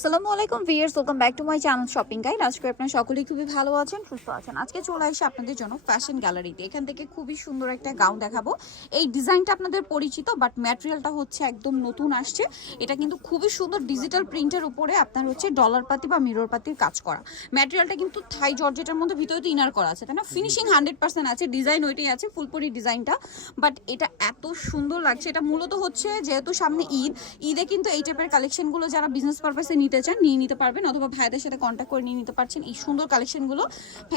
আসসালামু আলাইকুম viewers welcome back to my channel shopping guide আজকে আপনারা সকলেই খুবই ভালো আছেন, সুস্থ আছেন। আজকে চলে আসি আপনাদের জন্য ফ্যাশন গ্যালারিতে এখান থেকে খুবই সুন্দর একটা গাউন দেখাবো। এই ডিজাইনটা আপনাদের পরিচিত বাট ম্যাটেরিয়ালটা হচ্ছে একদম নতুন আসছে। এটা কিন্তু খুবই সুন্দর ডিজিটাল প্রিন্টের উপরে আপনার হচ্ছে ডলার পাতি বা মিরর পাতির কাজ করা। ম্যাটেরিয়ালটা কিন্তু থাই জর্জেটের মধ্যে ভিতরে তো ইনার করা আছে, তাই না? ফিনিশিং হান্ড্রেড পার্সেন্ট আছে ডিজাইন ওইটাই আছে ফুলপরি ডিজাইনটা বাট এটা এত সুন্দর লাগছে, এটা মূলত হচ্ছে যেহেতু সামনে ঈদ, ঈদে কিন্তু এই টাইপের কালেকশনগুলো যারা বিজনেস পারপাসে নিতে চান, নিয়ে নিতে পারবেন অথবা ভাইদের সাথে কন্ট্যাক্ট করে নিয়ে নিতে পারছেন। এই সুন্দর কালেকশনগুলো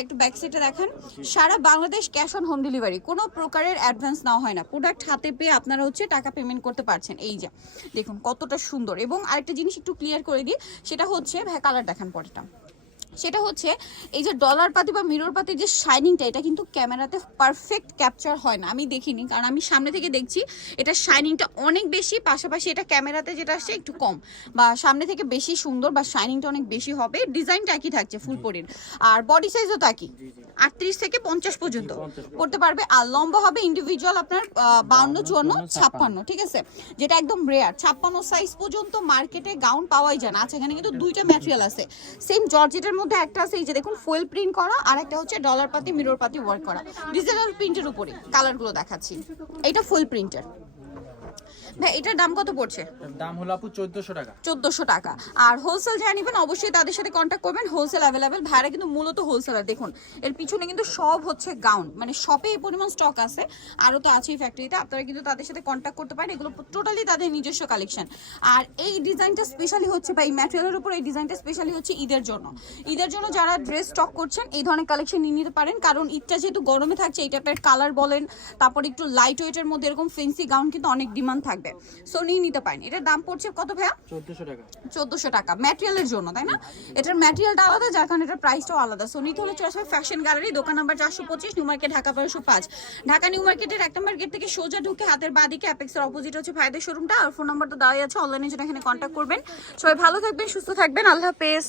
একটু ব্যাক সাইডে দেখেন। সারা Bangladesh cash on home delivery কোনো প্রকারের অ্যাডভান্স নেওয়া হয় না। প্রোডাক্ট হাতে পেয়ে আপনারা হচ্ছে টাকা পেমেন্ট করতে পারছেন। এই যে, দেখুন কতটা সুন্দর। এবং আরেকটা জিনিস একটু ক্লিয়ার করে দিই, সেটা হচ্ছে কালার দেখান পরেটা সেটা হচ্ছে এই যে ডলার পাতি বা মিরর পাতির যে শাইনিংটা এটা কিন্তু ক্যামেরাতে পারফেক্ট ক্যাপচার হয় না। আমি দেখিনি কারণ আমি সামনে থেকে দেখছি এটা শাইনিংটা অনেক বেশি পাশাপাশি এটা ক্যামেরাতে যেটা আসছে একটু কম। বা সামনে থেকে বেশি সুন্দর বা শাইনিংটা অনেক বেশি হবে ডিজাইনটা একই থাকছে ফুল পরির আর বডি সাইজও তো একই আটত্রিশ থেকে পঞ্চাশ পর্যন্ত। করতে পারবে আর লম্বা হবে ইন্ডিভিজুয়াল আপনার বাউন্ন চুয়ান্ন ছাপ্পান্ন। ঠিক আছে? যেটা একদম রেয়ার ছাপ্পান্ন সাইজ পর্যন্ত মার্কেটে গাউন পাওয়াই যায় না। আচ্ছা এখানে কিন্তু দুইটা ম্যাটেরিয়াল আছে। সেম জর্জেটের মধ্যে একটা আছে এই যে দেখুন ফুয়েল প্রিন্ট করা, আর একটা হচ্ছে ডলার পাতি মিরর পাতি ওয়ার্ক করা। ডিজিটাল প্রিন্টের উপরে কালারগুলো দেখাচ্ছি। এটা ফুল প্রিন্টের ভাই এটার দাম কত পড়ছে? দাম হলো আপু চোদ্দশো টাকা। চোদ্দোশো টাকা। আর হোলসেল যারা নেবেন অবশ্যই তাদের সাথে কন্ট্যাক্ট করবেন। হোলসেল অ্যাভেলেবেল ভাইরা কিন্তু মূলত হোলসেলার দেখুন এর পিছনে কিন্তু সব হচ্ছে গাউন মানে শপে এই পরিমাণ স্টক আছে আরও তো আছেই ফ্যাক্টরিতে আপনারা কিন্তু তাদের সাথে কন্ট্যাক্ট করতে পারেন। এগুলো টোটালি তাদের নিজস্ব কালেকশন আর এই ডিজাইনটা স্পেশালি হচ্ছে বা এই ম্যাটেরিয়ালের উপর এই ডিজাইনটা স্পেশালি হচ্ছে ঈদের জন্য। ঈদের জন্য যারা ড্রেস স্টক করছেন এই ধরনের কালেকশন নিয়ে নিতে পারেন। কারণ ঈদটা যেহেতু গরমে থাকছে এই টাইপের কালার বলেন তারপর একটু লাইট ওয়েটের মধ্যে এরকম ফেন্সি গাউন কিন্তু অনেক ডিমান্ড থাকবে। সো নিয়ে নিতে পারেন। এটার দাম পড়ছে কত ভাইয়া? চোদ্দশো টাকা। চোদ্দশো টাকা। ম্যাটেরিয়ালের জন্য তাই না? এটার ম্যাটেরিয়ালটা আলাদা যার কারণে এটার প্রাইসটাও আলাদা। সো নিতে হলে চলে আসবে ফ্যাশন গ্যালারি দোকান নাম্বার চারশো পঁচিশ নিউ মার্কেট ঢাকা বারোশো পাঁচ। ঢাকা নিউ মার্কেটের এক নম্বর গেট থেকে সোজা ঢুকে হাতের বাদিকে অ্যাপেক্সের অপোজিট হচ্ছে ভাইদের শোরুমটা আর ফোন নাম্বার তো দেওয়াই আছে অনলাইনে জন্য এখানে কন্ট্যাক্ট করবেন। সবাই ভালো থাকবেন সুস্থ থাকবেন। আল্লাহ হাফেজ।